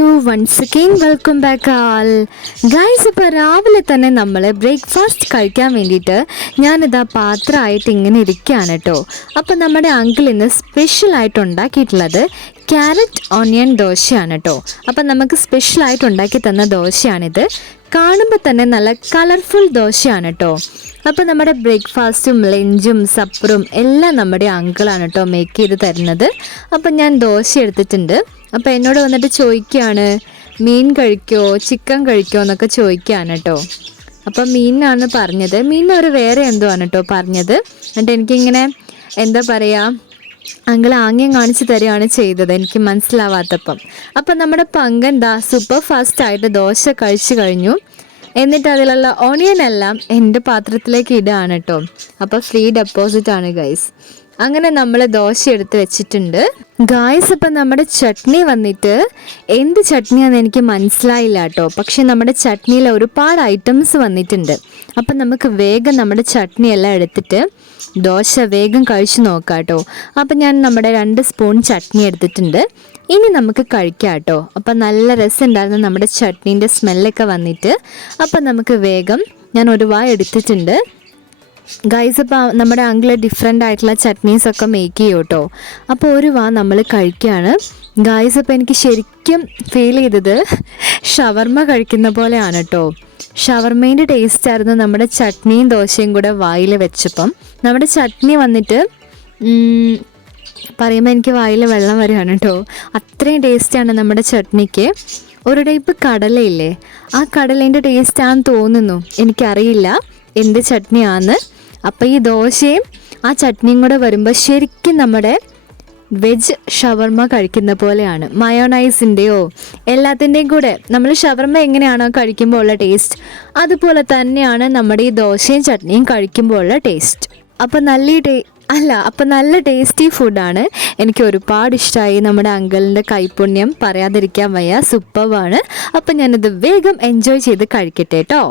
Hello once again welcome back all guys. ഇപ്പോൾ രാവിലെ തന്നെ നമ്മൾ ബ്രേക്ക്ഫാസ്റ്റ് കഴിക്കാൻ വേണ്ടിയിട്ട് ഞാനിതാ പാത്രമായിട്ട് ഇങ്ങനെ ഇരിക്കുകയാണ് കേട്ടോ. അപ്പോൾ നമ്മുടെ അങ്കിൾ ഇന്ന് സ്പെഷ്യലായിട്ട് ഉണ്ടാക്കിയിട്ടുള്ളത് ക്യാരറ്റ് ഓണിയൻ ദോശയാണ് കേട്ടോ. അപ്പം നമുക്ക് സ്പെഷ്യലായിട്ട് ഉണ്ടാക്കി തന്ന ദോശയാണിത്. കാണുമ്പോൾ തന്നെ നല്ല കളർഫുൾ ദോശയാണ് കേട്ടോ. അപ്പോൾ നമ്മുടെ ബ്രേക്ക്ഫാസ്റ്റും ലഞ്ചും സപ്പറും എല്ലാം നമ്മുടെ അങ്കിളാണ് കേട്ടോ മേക്ക് ചെയ്ത് തരുന്നത്. അപ്പം ഞാൻ ദോശ എടുത്തിട്ടുണ്ട്. അപ്പോൾ എന്നോട് വന്നിട്ട് ചോദിക്കുകയാണ്, മീൻ കഴിക്കോ ചിക്കൻ കഴിക്കോ എന്നൊക്കെ ചോദിക്കുകയാണ് കേട്ടോ. അപ്പം മീനാണ് പറഞ്ഞത്. മീനിന് ഒരു വേറെ എന്തോ ആണ് കേട്ടോ പറഞ്ഞത്. എന്നിട്ട് എനിക്കിങ്ങനെ എന്താ പറയുക, അങ്കിൾ ആംഗ്യം കാണിച്ച് തരികയാണ് ചെയ്തത്, എനിക്ക് മനസ്സിലാവാത്തപ്പം. അപ്പം നമ്മുടെ പങ്കെന്താ സൂപ്പർ ഫാസ്റ്റായിട്ട് ദോശ കഴിച്ചു കഴിഞ്ഞു. എന്നിട്ട് അതിലുള്ള ഓണിയൻ എല്ലാം എൻ്റെ പാത്രത്തിലേക്ക് ഇടുകയാണ് കേട്ടോ. അപ്പോൾ ഫ്രീ ഡെപ്പോസിറ്റ് ആണ് ഗൈസ്. അങ്ങനെ നമ്മൾ ദോശ എടുത്ത് വെച്ചിട്ടുണ്ട് ഗായ്സ്. അപ്പം നമ്മുടെ ചട്നി വന്നിട്ട് എന്ത് ചട്നിയാണെന്ന് എനിക്ക് മനസ്സിലായില്ല കേട്ടോ. പക്ഷെ നമ്മുടെ ചട്നിയിൽ ഒരുപാട് ഐറ്റംസ് വന്നിട്ടുണ്ട്. അപ്പം നമുക്ക് വേഗം നമ്മുടെ ചട്നി എല്ലാം എടുത്തിട്ട് ദോശ വേഗം കഴിച്ച് നോക്കാം കേട്ടോ. അപ്പം ഞാൻ നമ്മുടെ 2 സ്പൂൺ ചട്നി എടുത്തിട്ടുണ്ട്. ഇനി നമുക്ക് കഴിക്കാം കേട്ടോ. അപ്പം നല്ല രസമുണ്ടായിരുന്നു നമ്മുടെ ചട്നീൻ്റെ സ്മെല്ലൊക്കെ വന്നിട്ട്. അപ്പം നമുക്ക് വേഗം ഞാൻ ഒരു വായ എടുത്തിട്ടുണ്ട് ഗൈസ്. അപ്പോൾ നമ്മുടെ അങ്കിൾ ഡിഫറെൻ്റ് ആയിട്ടുള്ള ചട്നീസൊക്കെ മേക്ക് ചെയ്യും കേട്ടോ. അപ്പോൾ ഒരു വാ നമ്മൾ കഴിക്കുകയാണ് ഗൈസ്. അപ്പോൾ എനിക്ക് ശരിക്കും ഫീൽ ചെയ്തത് ഷവർമ്മ കഴിക്കുന്ന പോലെയാണ് കേട്ടോ. ഷവർമ്മേൻ്റെ ടേസ്റ്റായിരുന്നു നമ്മുടെ ചട്നിയും ദോശയും കൂടെ വായിൽ വെച്ചപ്പം. നമ്മുടെ ചട്നി വന്നിട്ട് പറയുമ്പോൾ എനിക്ക് വായിൽ വെള്ളം വരികയാണ് കേട്ടോ. അത്രയും ടേസ്റ്റാണ് നമ്മുടെ ചട്നിക്ക്. ഒരു ടൈപ്പ് കടലയില്ലേ, ആ കടലേൻ്റെ ടേസ്റ്റാണെന്ന് തോന്നുന്നു, എനിക്കറിയില്ല എന്ത് ചട്നിയാണെന്ന്. അപ്പോൾ ഈ ദോശയും ആ ചട്നിയും കൂടെ വരുമ്പോൾ ശരിക്കും നമ്മുടെ വെജ് ഷവർമ്മ കഴിക്കുന്ന പോലെയാണ്. മയോണൈസിൻ്റെയോ എല്ലാത്തിൻ്റെയും കൂടെ നമ്മൾ ഷവർമ്മ എങ്ങനെയാണോ കഴിക്കുമ്പോൾ ഉള്ള ടേസ്റ്റ്, അതുപോലെ തന്നെയാണ് നമ്മുടെ ഈ ദോശയും ചട്നിയും കഴിക്കുമ്പോൾ ഉള്ള ടേസ്റ്റ്. അപ്പം നല്ല ടേസ്റ്റി ഫുഡാണ്. എനിക്ക് ഒരുപാട് ഇഷ്ടമായി. നമ്മുടെ അങ്കിളിൻ്റെ കൈപ്പുണ്യം പറയാതിരിക്കാൻ വയ്യ, സൂപ്പറാണ്. അപ്പം ഞാനിത് വേഗം എൻജോയ് ചെയ്ത് കഴിക്കട്ടെ കേട്ടോ.